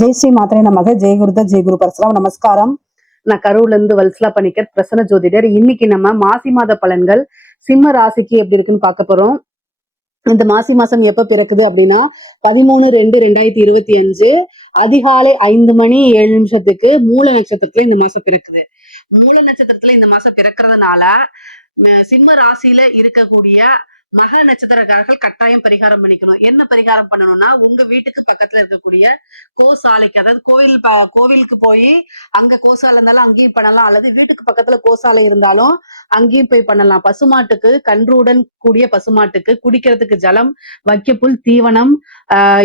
ஜெய் ஸ்ரீ மாத்திரை நமக ஜெய் குருத ஜெய் குரு பரசுராம். நமஸ்காரம். நான் கரூர்ல இருந்து வல்சலா பணிக்கர், பிரசன்ன ஜோதிடர். இன்னைக்கு நம்ம மாசி மாத பலன்கள் சிம்ம ராசிக்கு எப்படி இருக்குன்னு பார்க்க போறோம். இந்த மாசி மாசம் எப்ப பிறக்குது அப்படின்னா 13/2/2025 அதிகாலை 5:07 மூல நட்சத்திரத்துல இந்த மாசம் பிறக்குது. மூல நட்சத்திரத்துல இந்த மாசம் பிறக்கிறதுனால சிம்ம ராசியில இருக்கக்கூடிய மக நட்சத்திரக்காரர்கள் கட்டாயம் பரிகாரம் பண்ணிக்கணும். என்ன பரிகாரம் பண்ணணும்னா, உங்க வீட்டுக்கு பக்கத்துல இருக்கக்கூடிய கோசாலைக்கு, அதாவது கோவிலுக்கு போய் அங்க கோசாலை இருந்தாலும் அங்கேயும் பண்ணலாம், அல்லது வீட்டுக்கு பக்கத்துல கோசாலை இருந்தாலும் அங்கேயும் போய் பண்ணலாம். பசுமாட்டுக்கு, கன்றுடன் கூடிய பசுமாட்டுக்கு குடிக்கிறதுக்கு ஜலம், வைக்கப்புல், தீவனம்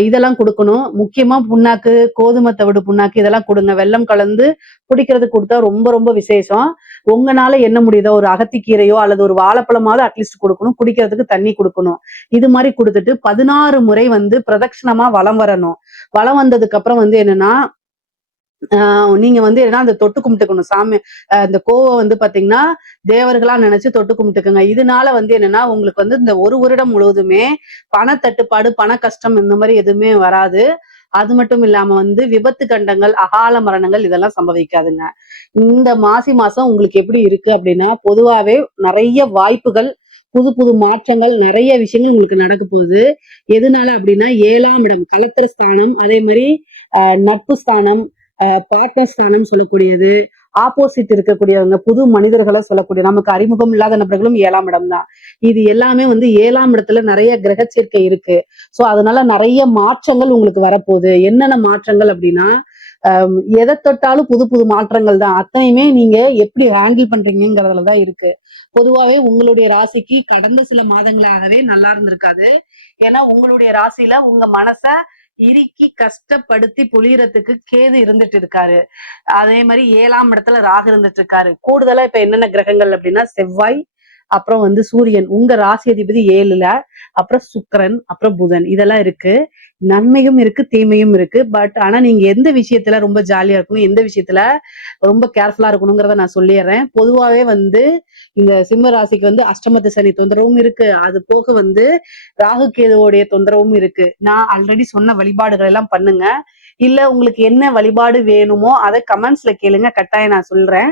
இதெல்லாம் கொடுக்கணும். முக்கியமா புண்ணாக்கு, கோதுமை தவிடு புண்ணாக்கு இதெல்லாம் கொடுங்க. வெல்லம் கலந்து குடிக்கிறதுக்கு கொடுத்தா ரொம்ப ரொம்ப விசேஷம். உங்களால என்ன முடியுதோ ஒரு அகத்திக்கீரையோ அல்லது ஒரு வாழைப்பழமாவது அட்லீஸ்ட் கொடுக்கணும். குடிக்கிறதுக்கு தண்ணி கொடுக்கணும். இது மாதிரி கொடுத்துட்டு 16 முறை பிரதட்சணமா வலம் வரணும். வலம் வந்ததுக்கு அப்புறம் என்னன்னா, நீங்க என்னன்னா அந்த தொட்டு கும்பிட்டுக்கணும். சாமி இந்த கோவை பாத்தீங்கன்னா தேவர்களா நினைச்சு தொட்டு கும்பிட்டுக்குங்க. இதனால என்னன்னா உங்களுக்கு இந்த ஒரு வருடம் முழுவதுமே பண தட்டுப்பாடு, பண கஷ்டம் இந்த மாதிரி எதுவுமே வராது. அது மட்டும் இல்லாம விபத்து கண்டங்கள், அகால மரணங்கள் இதெல்லாம் சம்பவிக்காதுங்க. இந்த மாசி மாசம் உங்களுக்கு எப்படி இருக்கு அப்படின்னா, பொதுவாவே நிறைய வாய்ப்புகள், புது புது மாற்றங்கள், நிறைய விஷயங்கள் உங்களுக்கு நடக்க போகுது. எதனால அப்படின்னா 7ஆம் இடம் கலத்திர ஸ்தானம், அதே மாதிரி நட்பு ஸ்தானம், பார்ட்னர் ஸ்தானம் சொல்லக்கூடியது, ஆப்போசிட் இருக்கக்கூடியவங்க, புது மனிதர்களை சொல்லக்கூடிய, நமக்கு அறிமுகம் இல்லாத நபர்களும் 7ஆம் இடம் தான். இது எல்லாமே 7ஆம் இடத்துல நிறைய கிரக சேர்க்கை இருக்கு. சோ அதனால நிறைய மாற்றங்கள் உங்களுக்கு வரப்போகுது. என்னென்ன மாற்றங்கள் அப்படின்னா, எதை தொட்டாலும் புது புது மாற்றங்கள் தான். அத்தனையுமே நீங்க எப்படி ஹேண்டில் பண்றீங்கிறதுலதான் இருக்கு. பொதுவாவே உங்களுடைய ராசிக்கு கடந்த சில மாதங்களாகவே நல்லா இருந்திருக்காது. ஏன்னா உங்களுடைய ராசியில உங்க மனச இறுக்கி கஷ்டப்படுத்தி புளியறதுக்கு கேது இருந்துட்டு இருக்காரு. அதே மாதிரி 7ஆம் இடத்துல ராகு இருந்துட்டு இருக்காரு. கூடுதலா இப்ப என்னென்ன கிரகங்கள் அப்படின்னா, செவ்வாய், அப்புறம் சூரியன் உங்க ராசி அதிபதி 7ல, அப்புறம் சுக்கிரன், அப்புறம் புதன், இதெல்லாம் இருக்கு. நன்மையும் இருக்கு, தீமையும் இருக்கு. பட் ஆனா நீங்க எந்த விஷயத்துல ரொம்ப ஜாலியா இருக்கணும், எந்த விஷயத்துல ரொம்ப கேர்ஃபுல்லா இருக்கணுங்கிறத நான் சொல்லிடுறேன். பொதுவாவே இந்த சிம்ம ராசிக்கு அஷ்டமத்து சனி தொந்தரவும் இருக்கு. அது போக ராகு கேதுவோடைய தொந்தரவும் இருக்கு. நான் ஆல்ரெடி சொன்ன வழிபாடுகள் எல்லாம் பண்ணுங்க. இல்ல உங்களுக்கு என்ன வழிபாடு வேணுமோ அதை கமெண்ட்ஸ்ல கேளுங்க, கட்டாயம் நான் சொல்றேன்.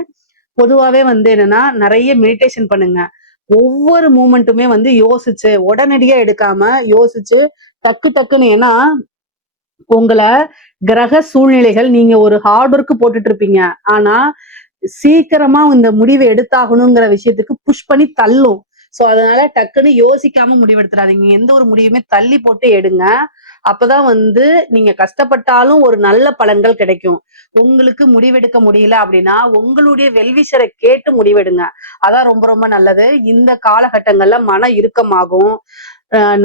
பொதுவாவே என்னன்னா நிறைய மெடிடேஷன் பண்ணுங்க. ஒவ்வொரு மூமெண்ட்டுமே யோசிச்சு உடனடியா எடுக்காம யோசிச்சு டக்கு டக்குன்னு, ஏன்னா உங்களை கிரக சூழ்நிலைகள், நீங்க ஒரு ஹார்ட் ஒர்க் போட்டுட்டு இருப்பீங்க, ஆனா சீக்கிரமா இந்த முடிவை எடுத்தாகணுங்கிற விஷயத்துக்கு புஷ் பண்ணி தள்ளும். சோ அதனால டக்குன்னு யோசிக்காம முடிவெடுத்துறாதீங்க. எந்த ஒரு முடிவுமே தள்ளி போட்டு எடுங்க. அப்பதான் நீங்க கஷ்டப்பட்டாலும் ஒரு நல்ல பலன்கள் கிடைக்கும். உங்களுக்கு முடிவெடுக்க முடியல அப்படின்னா உங்களுடைய வெல்விஷரை கேட்டு முடிவெடுங்க. அதான் ரொம்ப ரொம்ப நல்லது. இந்த காலகட்டங்கள்ல மன இறுக்கமாகும்.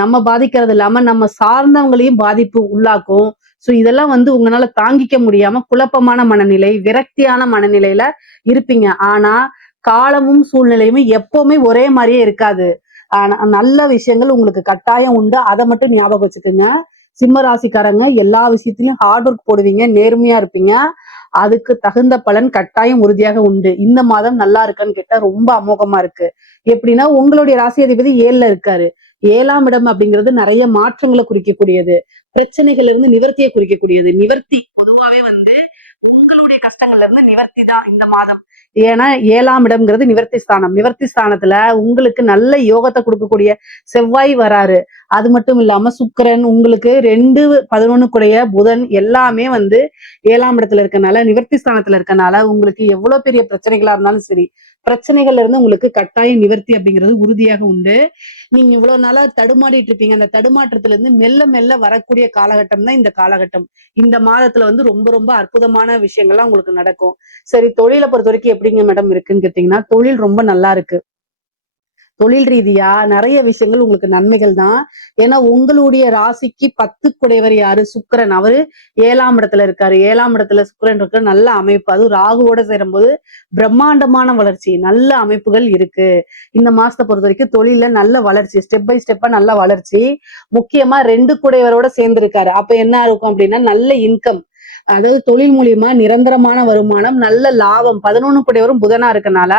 நம்ம பாதிக்கிறது இல்லாம நம்ம சார்ந்தவங்களையும் பாதிப்பு உள்ளாக்கும். சோ இதெல்லாம் உங்களால தாங்கிக்க முடியாம குழப்பமான மனநிலை, விரக்தியான மனநிலையில இருப்பீங்க. ஆனா காலமும் சூழ்நிலையுமே எப்பவுமே ஒரே மாதிரியே இருக்காது. ஆனா நல்ல விஷயங்கள் உங்களுக்கு கட்டாயம் உண்டு. அதை மட்டும் ஞாபகம் வச்சுக்கோங்க. சிம்ம ராசிக்காரங்க எல்லா விஷயத்திலயும் ஹார்ட் ஒர்க் போடுவீங்க, நேர்மையா இருப்பீங்க. அதுக்கு தகுந்த பலன் கட்டாயம் உறுதியாக உண்டு. இந்த மாதம் நல்லா இருக்கான்னு கேட்டா ரொம்ப அமோகமா இருக்கு. எப்படின்னா உங்களுடைய ராசி அதிபதி 7ல இருக்காரு. 7ஆம் இடம் அப்படிங்கிறது நிறைய மாற்றங்களை குறிக்கக்கூடியது. பிரச்சனைகள்ல இருந்து நிவர்த்தியை குறிக்கக்கூடியது. நிவர்த்தி பொதுவாவே உங்களுடைய கஷ்டங்கள்ல இருந்து நிவர்த்தி தான் இந்த மாதம். ஏன்னா 7ஆம் இடம்ங்கிறது நிவர்த்தி ஸ்தானம். நிவர்த்தி ஸ்தானத்துல உங்களுக்கு நல்ல யோகத்தை கொடுக்கக்கூடிய செவ்வாய் வராரு. அது மட்டும் இல்லாம சுக்கிரன், உங்களுக்கு 2-11 புதன் எல்லாமே 7ஆம் இடத்துல இருக்கனால, நிவர்த்தி ஸ்தானத்துல இருக்கனால உங்களுக்கு எவ்வளவு பெரிய பிரச்சனைகளா இருந்தாலும் சரி, பிரச்சனைகள்ல இருந்து உங்களுக்கு கட்டாயம் நிவர்த்தி அப்படிங்கிறது உறுதியாக உண்டு. நீங்க இவ்வளவு நாளா தடுமாடிட்டு இருப்பீங்க. அந்த தடுமாற்றத்துல இருந்து மெல்ல மெல்ல வரக்கூடிய காலகட்டம் தான் இந்த காலகட்டம். இந்த மாதத்துல ரொம்ப ரொம்ப அற்புதமான விஷயங்கள்லாம் உங்களுக்கு நடக்கும். சரி, தொழிலை பொறுத்த வரைக்கும் எப்படிங்க மேடம் இருக்குன்னு கேட்டீங்கன்னா, தொழில் ரொம்ப நல்லா இருக்கு. தொழில் ரீதியா நிறைய விஷயங்கள் உங்களுக்கு நன்மைகள் தான். ஏன்னா உங்களுடைய ராசிக்கு 10 குடையவர் யாரு? சுக்கிரன். அவரு 7ஆம் இடத்துல இருக்காரு. 7ஆம் இடத்துல சுக்கிரன் இருக்க நல்ல அமைப்பு. அதுவும் ராகுவோட சேரும்போது பிரம்மாண்டமான வளர்ச்சி, நல்ல அமைப்புகள் இருக்கு. இந்த மாசத்தை பொறுத்த வரைக்கும் தொழில நல்ல வளர்ச்சி, ஸ்டெப் பை ஸ்டெப்பா நல்ல வளர்ச்சி. முக்கியமா 2 குடையவரோட சேர்ந்து இருக்காரு. அப்ப என்ன இருக்கும் அப்படின்னா நல்ல இன்கம். அதாவது தொழில் மூலியமா நிரந்தரமான வருமானம், நல்ல லாபம். 11 கூடையவரும் புதனா இருக்கனால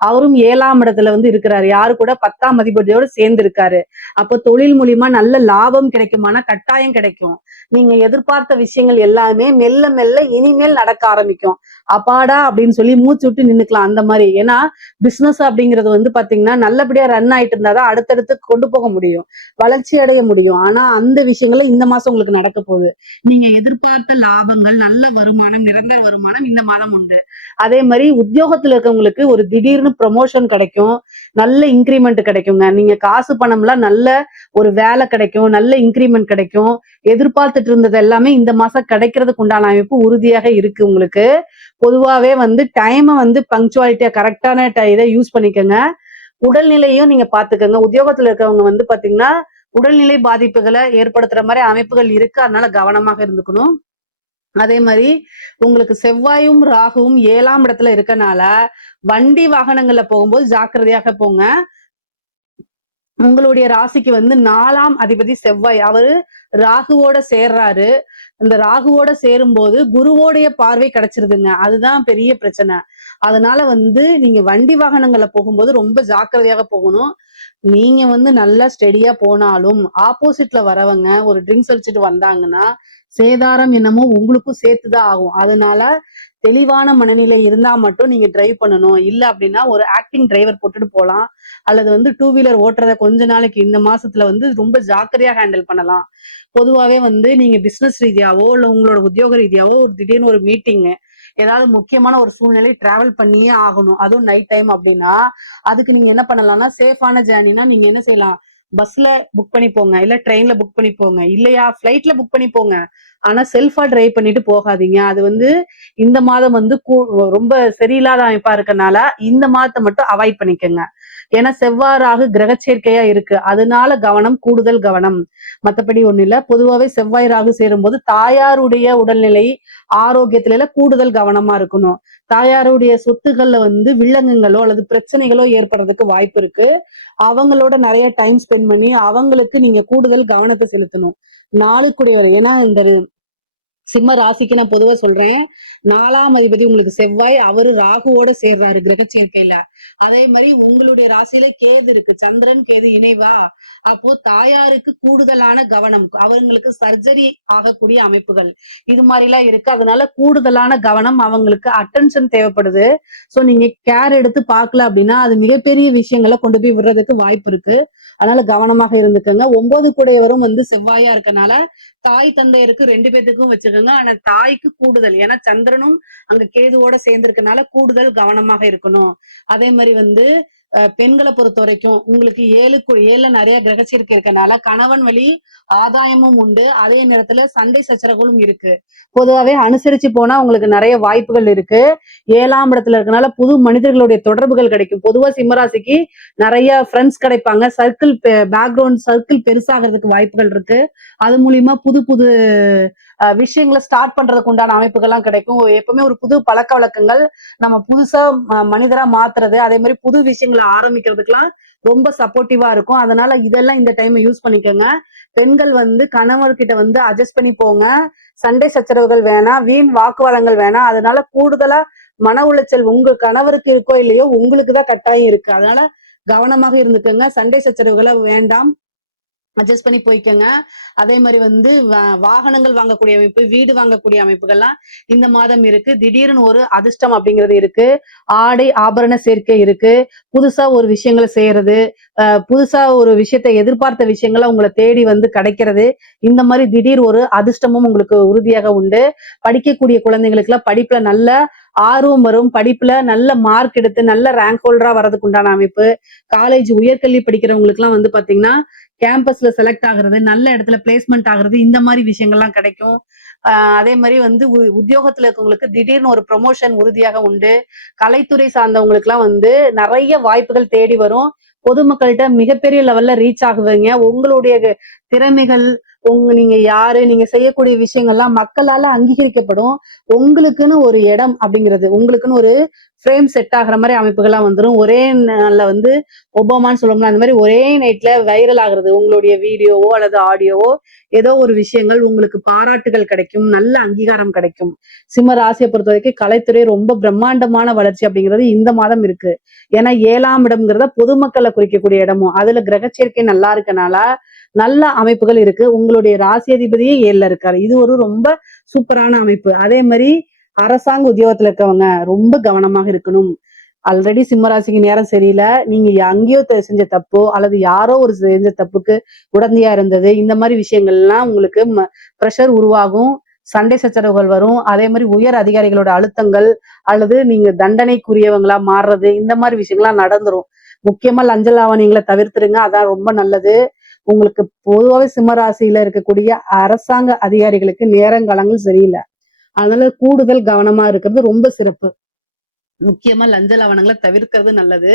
அவரும் 7ஆம் இடத்துல வந்து இருக்கிறாரு. யாரு கூட 10ஆம் அதிபதியோட சேர்ந்து இருக்காரு. அப்போ தொழில் மூலியமா நல்ல லாபம் கிடைக்குமானா கட்டாயம் கிடைக்கும். நீங்க எதிர்பார்த்த விஷயங்கள் எல்லாமே மெல்ல மெல்ல இனிமேல் நடக்க ஆரம்பிக்கும். அப்பாடா அப்படின்னு சொல்லி மூச்சு விட்டு நின்னுக்கலாம் அந்த மாதிரி. ஏன்னா பிசினஸ் அப்படிங்கிறது வந்து பாத்தீங்கன்னா நல்லபடியா ரன் ஆயிட்டு இருந்தாதான் அடுத்தடுத்து கொண்டு போக முடியும், வளர்ச்சி அடைய முடியும். ஆனா அந்த விஷயங்கள் இந்த மாசம் உங்களுக்கு நடக்க போகுது. நீங்க எதிர்பார்த்த லாபங்கள், நல்ல வருமானம், நிரந்தர வருமானம் இந்த மாதம் உண்டு. அதே மாதிரி உத்தியோகத்துல இருக்கவங்களுக்கு ஒரு திடீர்னு ப்ரொமோஷன் கிடைக்கும், நல்ல இன்கிரிமெண்ட் கிடைக்குங்க. நீங்க காசு பணம்லாம் நல்ல ஒரு வேலை கிடைக்கும், நல்ல இன்கிரிமெண்ட் கிடைக்கும். எதிர்பார்த்துட்டு இருந்தது எல்லாமே இந்த மாசம் கிடைக்கிறதுக்கு உண்டான அமைப்பு உறுதியாக இருக்கு உங்களுக்கு. பொதுவாவே வந்து டைமை வந்து பங்க்சுவாலிட்டியா கரெக்டான இதை யூஸ் பண்ணிக்கோங்க. உடல்நிலையும் நீங்க பாத்துக்கோங்க. உத்தியோகத்துல இருக்கவங்க வந்து பாத்தீங்கன்னா உடல்நிலை பாதிப்புகளை ஏற்படுத்துற மாதிரி அமைப்புகள் இருக்கு. அதனால கவனமாக இருந்துக்கணும். அதே மாதிரி உங்களுக்கு செவ்வாயும் ராகுவும் 7ஆம் இடத்துல இருக்கனால வண்டி வாகனங்கள்ல போகும்போது ஜாக்கிரதையாக போங்க. உங்களுடைய ராசிக்கு வந்து 4ஆம் அதிபதி செவ்வாய், அவரு ராகுவோட சேர்றாரு. இந்த ராகுவோட சேரும்போது குருவோடைய பார்வை கிடைச்சிருதுங்க. அதுதான் பெரிய பிரச்சனை. அதனால வந்து நீங்க வண்டி வாகனங்கள்ல போகும்போது ரொம்ப ஜாக்கிரதையாக போகணும். நீங்க வந்து நல்லா ஸ்டெடியா போனாலும் ஆப்போசிட்ல வரவங்க ஒரு ட்ரிங்க்ஸ் அடிச்சுட்டு வந்தாங்கன்னா சேதாரம் என்னமோ உங்களுக்கும் சேர்த்துதான் ஆகும். அதனால தெளிவான மனநிலை இருந்தா மட்டும் நீங்க டிரைவ் பண்ணணும். இல்ல அப்படின்னா ஒரு ஆக்டிங் டிரைவர் போட்டுட்டு போலாம். அல்லது வந்து டூ வீலர் ஓட்டுறத கொஞ்ச நாளைக்கு இந்த மாசத்துல வந்து ரொம்ப ஜாக்கிரதையா ஹேண்டில் பண்ணலாம். பொதுவாவே வந்து நீங்க பிசினஸ் ரீதியாவோ இல்ல உங்களோட உத்தியோக ரீதியாவோ ஒரு திடீர்னு ஒரு மீட்டிங், ஏதாவது முக்கியமான ஒரு சூழ்நிலை டிராவல் பண்ணியே ஆகணும், அதுவும் நைட் டைம் அப்படின்னா அதுக்கு நீங்க என்ன பண்ணலாம்னா சேஃபான ஜேர்னினா நீங்க என்ன செய்யலாம், பஸ்ல புக் பண்ணி போங்க, இல்ல ட்ரெயின்ல புக் பண்ணி போங்க, இல்லையா பிளைட்ல புக் பண்ணி போங்க. ஆனா செல்ஃபா டிரைவ் பண்ணிட்டு போகாதீங்க. அது வந்து இந்த மாதம் வந்து ரொம்ப சரியில்லாத அமைப்பா இருக்கனால இந்த மாதத்தை மட்டும் அவாய்ட் பண்ணிக்கோங்க. ஏன்னா செவ்வாறாக கிரக சேர்க்கையா இருக்கு. அதனால கவனம், கூடுதல் கவனம். மத்தபடி ஒண்ணு இல்ல. பொதுவாவே செவ்வாய் ராகு சேரும் போது தாயாருடைய உடல்நிலை ஆரோக்கியத்துல கூடுதல் கவனமா இருக்கணும். தாயாருடைய சொத்துக்கள்ல வந்து வில்லங்கங்களோ அல்லது பிரச்சனைகளோ ஏற்படுறதுக்கு வாய்ப்பு இருக்கு. அவங்களோட நிறைய டைம் ஸ்பெண்ட் பண்ணி அவங்களுக்கு நீங்க கூடுதல் கவனத்தை செலுத்தணும். நாளுக்குடையவர், ஏன்னா இந்த சிம்ம ராசிக்கு நான் பொதுவா சொல்றேன், 4ஆம் அதிபதி உங்களுக்கு செவ்வாய், அவரு ராகுவோட சேர்றாரு கிரக சேர்க்கையில. அதே மாதிரி உங்களுடைய ராசியில கேது இருக்கு, சந்திரன் கேது இணைவா. அப்போ தாயாருக்கு கூடுதலான கவனம், அவங்களுக்கு சர்ஜரி ஆகக்கூடிய அமைப்புகள் இது மாதிரி எல்லாம் இருக்கு. அதனால கூடுதலான கவனம், அவங்களுக்கு அட்டென்ஷன் தேவைப்படுது. சோ நீங்க கேர் எடுத்து பார்க்கல அப்படின்னா அது மிகப்பெரிய விஷயங்களை கொண்டு போய் விடுறதுக்கு வாய்ப்பு இருக்கு. அதனால கவனமாக இருந்துக்கோங்க. 9 கூடையவரும் வந்து செவ்வாயா இருக்கனால தாய் தந்தையருக்கு 2 பேத்துக்கும் வச்சுக்கோங்க. ஆனா தாய்க்கு கூடுதல், ஏன்னா சந்திரனும் அங்க கேதுவோட சேர்ந்திருக்கனால கூடுதல் கவனமாக இருக்கணும். அதே மாதிரி வந்து பெண்களை பொறுத்த வரைக்கும் உங்களுக்கு 7ல நிறைய கிரக சேர்க்கை இருக்கனால கணவன் வழி ஆதாயமும் உண்டு. அதே நேரத்துல சண்டை சச்சரவுகளும் இருக்கு. பொதுவாவே அனுசரிச்சு போனா உங்களுக்கு நிறைய வாய்ப்புகள் இருக்கு. 7ஆம் இடத்துல இருக்கனால புது மனிதர்களுடைய தொடர்புகள் கிடைக்கும். பொதுவா சிம்மராசிக்கு நிறைய ஃப்ரெண்ட்ஸ் கிடைப்பாங்க. சர்க்கிள் பேக்ரவுண்ட் சர்க்கிள் பெருசாகிறதுக்கு வாய்ப்புகள் இருக்கு. அது மூலியமா புது புது விஷயங்களை ஸ்டார்ட் பண்றதுக்கு உண்டான அமைப்புகள்லாம் கிடைக்கும். எப்பவுமே ஒரு புது பழக்க வழக்கங்கள் நம்ம புதுசா மனிதரா மாத்துறது, அதே மாதிரி புது விஷயங்களை ஆரம்பிக்கிறதுக்கெல்லாம் ரொம்ப சப்போர்ட்டிவா இருக்கும். அதனால இதெல்லாம் இந்த டைம் யூஸ் பண்ணிக்கோங்க. பெண்கள் வந்து கணவர்கிட்ட வந்து அட்ஜஸ்ட் பண்ணி போங்க. சண்டை சச்சரவுகள் வேணாம், வீண் வாக்குவாதங்கள் வேணாம். அதனால கூடுதலா மன உளைச்சல் உங்க கணவருக்கு இருக்கோ இல்லையோ உங்களுக்கு தான் கட்டாயம் இருக்கு. அதனால கவனமாக இருந்துக்கோங்க. சண்டை சச்சரவுகளை வேண்டாம், அட்ஜஸ்ட் பண்ணி போய்க்கங்க. அதே மாதிரி வந்து வாகனங்கள் வாங்கக்கூடிய அமைப்பு, வீடு வாங்கக்கூடிய அமைப்புகள்லாம் இந்த மாதம் இருக்கு. திடீர்னு ஒரு அதிர்ஷ்டம் அப்படிங்கிறது இருக்கு. ஆடை ஆபரண சேர்க்கை இருக்கு. புதுசா ஒரு விஷயங்களை செய்யறது, புதுசா ஒரு விஷயத்தை எதிர்பார்த்த விஷயங்களை உங்களை தேடி வந்து கிடைக்கிறது, இந்த மாதிரி திடீர் ஒரு அதிர்ஷ்டமும் உங்களுக்கு உறுதியாக உண்டு. படிக்கக்கூடிய குழந்தைங்களுக்கு எல்லாம் படிப்புல நல்ல ஆர்வம் வரும். படிப்புல நல்ல மார்க் எடுத்து நல்ல ரேங்க் ஹோல்டரா வர்றதுக்கு உண்டான அமைப்பு. காலேஜ் உயர்கல்வி படிக்கிறவங்களுக்கு எல்லாம் வந்து பாத்தீங்கன்னா கேம்பஸ்ல செலக்ட் ஆகுறது, நல்ல இடத்துல பிளேஸ்மெண்ட் ஆகுறது, இந்த மாதிரி விஷயங்கள்லாம் கிடைக்கும். அதே மாதிரி வந்து உத்தியோகத்துல இருக்கவங்களுக்கு திடீர்னு ஒரு ப்ரொமோஷன் உறுதியாக உண்டு. கலைத்துறை சார்ந்தவங்களுக்கு எல்லாம் வந்து நிறைய வாய்ப்புகள் தேடி வரும். பொதுமக்கள்கிட்ட மிகப்பெரிய லெவல்ல ரீச் ஆகுவீங்க. உங்களுடைய திறமைகள், நீங்க யாரு, நீங்க செய்யக்கூடிய விஷயங்கள்லாம் மக்களால அங்கீகரிக்கப்படும். உங்களுக்குன்னு ஒரு இடம் அப்படிங்கிறது, உங்களுக்குன்னு ஒரு ஃப்ரேம் செட் ஆகுற மாதிரி அமைப்புகள்லாம் வந்துடும். ஒரே நாள்ல வந்து ஒபாமான்னு சொல்லுவோம்ல, அந்த மாதிரி ஒரே நைட்ல வைரல் ஆகுறது உங்களுடைய வீடியோவோ அல்லது ஆடியோவோ, ஏதோ ஒரு விஷயங்கள் உங்களுக்கு பாராட்டுகள் கிடைக்கும், நல்ல அங்கீகாரம் கிடைக்கும். சிம்ம ராசியை பொறுத்த வரைக்கும் கலைத்துறை ரொம்ப பிரம்மாண்டமான வளர்ச்சி அப்படிங்கிறது இந்த மாதம் இருக்கு. ஏன்னா 7ஆம் இடம்ங்கிறத பொதுமக்களை குறிக்கக்கூடிய இடமும், அதுல கிரக சேர்க்கை நல்லா இருக்கனால நல்ல அமைப்புகள் இருக்கு. உங்களுடைய ராசி அதிபதியே 7ல இருக்காரு. இது ஒரு ரொம்ப சூப்பரான அமைப்பு. அதே மாதிரி அரசாங்க உத்தியோகத்துல இருக்கவங்க ரொம்ப கவனமாக இருக்கணும். ஆல்ரெடி சிம்மராசிக்கு நேரம் சரியில்லை, நீங்க அங்கேயோ செஞ்ச தப்போ அல்லது யாரோ ஒரு செஞ்ச தப்புக்கு உடந்தையா இருந்தது, இந்த மாதிரி விஷயங்கள்லாம் உங்களுக்கு ப்ரெஷர் உருவாகும், சண்டை சச்சரவுகள் வரும். அதே மாதிரி உயர் அதிகாரிகளோட அழுத்தங்கள் அல்லது நீங்க தண்டனைக்குரியவங்களா மாறுறது, இந்த மாதிரி விஷயங்கள்லாம் நடந்துரும். முக்கியமா லஞ்ச லாவணியங்களை தவிர்த்துருங்க, அதான் ரொம்ப நல்லது. உங்களுக்கு பொதுவாகவே சிம்மராசியில இருக்கக்கூடிய அரசாங்க அதிகாரிகளுக்கு நேரங்காலங்கள் சரியில்லை, அதனால கூடுதல் கவனமா இருக்கிறது ரொம்ப சிறப்பு. முக்கியமா லஞ்ச லாவணங்களை தவிர்க்கிறது நல்லது.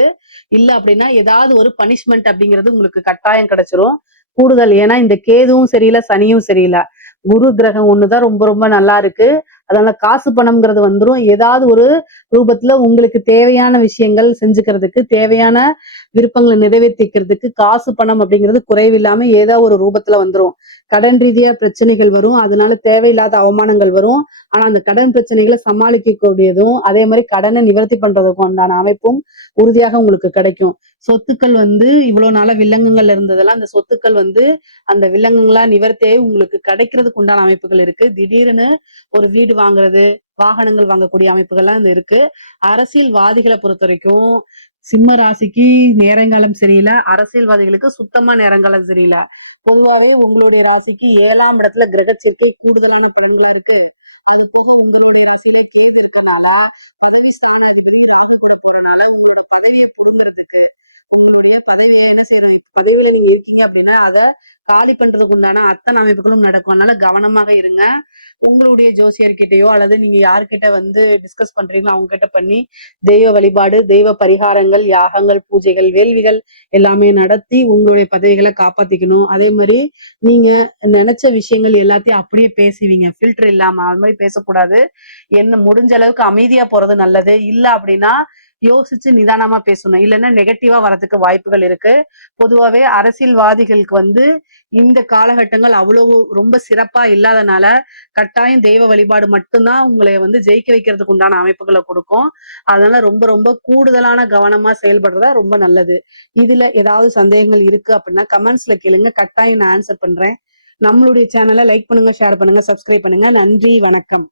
இல்ல அப்படின்னா ஏதாவது ஒரு பனிஷ்மெண்ட் அப்படிங்கிறது உங்களுக்கு கட்டாயம் கிடைச்சிரும். கூடுதல், ஏன்னா இந்த கேதுவும் சரியில்லை, சனியும் சரியில்லை, குரு கிரகம் ஒண்ணுதான் ரொம்ப ரொம்ப நல்லா இருக்கு. அதனால காசு பணம்ங்கிறது வந்துடும். ஏதாவது ஒரு ரூபத்துல உங்களுக்கு தேவையான விஷயங்கள் செஞ்சுக்கிறதுக்கு, தேவையான விருப்பங்களை நிறைவேற்றிக்கிறதுக்கு காசு பணம் அப்படிங்கிறது குறைவில்லாம ஏதோ ஒரு ரூபத்துல வந்துடும். கடன் ரீதியா பிரச்சனைகள் வரும், அதனால தேவையில்லாத அவமானங்கள் வரும். ஆனா அந்த கடன் பிரச்சனைகளை சமாளிக்க கூடியதும், அதே மாதிரி கடனை நிவர்த்தி பண்றதுக்கும் உண்டான அமைப்பும் உறுதியாக உங்களுக்கு கிடைக்கும். சொத்துக்கள் வந்து இவ்வளவு நாள வில்லங்கங்கள் இருந்ததெல்லாம் அந்த சொத்துக்கள் வந்து அந்த வில்லங்கங்களா நிவர்த்தியாகி உங்களுக்கு கிடைக்கிறதுக்கு உண்டான அமைப்புகள் இருக்கு. திடீர்னு ஒரு வீடு வாங்குறது, வாகனங்கள் வாங்கக்கூடிய அமைப்புகள்லாம் இருக்கு. அரசியல்வாதிகளை பொறுத்த வரைக்கும் சிம்ம ராசிக்கு நேரங்காலம் சரியில்லை, அரசியல்வாதிகளுக்கு சுத்தமா நேரங்காலம் சரியில்லை. பொதுவாகவே உங்களுடைய ராசிக்கு 7ஆம் இடத்துல கிரக சேர்க்கை கூடுதலான பலன்களா இருக்கு. அது போக உங்களுடைய ராசியில கேது இருக்கனால பதவி ஸ்தானாதிபதி ராகு கூட போறனால உங்களோட பதவியை புடுங்கிறதுக்கு, உங்களுடைய பதவியை என்ன செய்யறது, பதவியில நீங்க இருக்கீங்க அப்படின்னா அதை காலி பண்றதுக்கு உண்டான அத்தனை அமைப்புகளும் நடக்கும். அதனால கவனமாக இருங்க. உங்களுடைய ஜோசியர்கிட்டயோ அல்லது நீங்க யார்கிட்ட வந்து டிஸ்கஸ் பண்றீங்களோ அவங்க கிட்ட பண்ணி தெய்வ வழிபாடு, தெய்வ பரிகாரங்கள், யாகங்கள், பூஜைகள், வேள்விகள் எல்லாமே நடத்தி உங்களுடைய பதவிகளை காப்பாத்திக்கணும். அதே மாதிரி நீங்க நினைச்ச விஷயங்கள் எல்லாத்தையும் அப்படியே பேசுவீங்க, ஃபில்டர் இல்லாம. அது மாதிரி பேசக்கூடாது. என்ன முடிஞ்ச அளவுக்கு அமைதியா போறது நல்லது. இல்ல அப்படின்னா யோசிச்சு நிதானமா பேசணும், இல்லைன்னா நெகட்டிவா வரதுக்கு வாய்ப்புகள் இருக்கு. பொதுவாவே அரசியல்வாதிகளுக்கு வந்து இந்த காலகட்டங்கள் அவ்வளவு ரொம்ப சிறப்பா இல்லாதனால கட்டாயம் தெய்வ வழிபாடு மட்டும்தான் உங்களை வந்து ஜெயிக்க வைக்கிறதுக்கு உண்டான அமைப்புகளை கொடுக்கும். அதனால ரொம்ப ரொம்ப கூடுதலான கவனமா செயல்படுறதா ரொம்ப நல்லது. இதுல ஏதாவது சந்தேகங்கள் இருக்கு அப்படின்னா கமெண்ட்ஸ்ல கேளுங்க, கட்டாயம் நான் ஆன்சர் பண்றேன். நம்மளுடைய சேனலை லைக் பண்ணுங்க, ஷேர் பண்ணுங்க, சப்ஸ்கிரைப் பண்ணுங்க. நன்றி, வணக்கம்.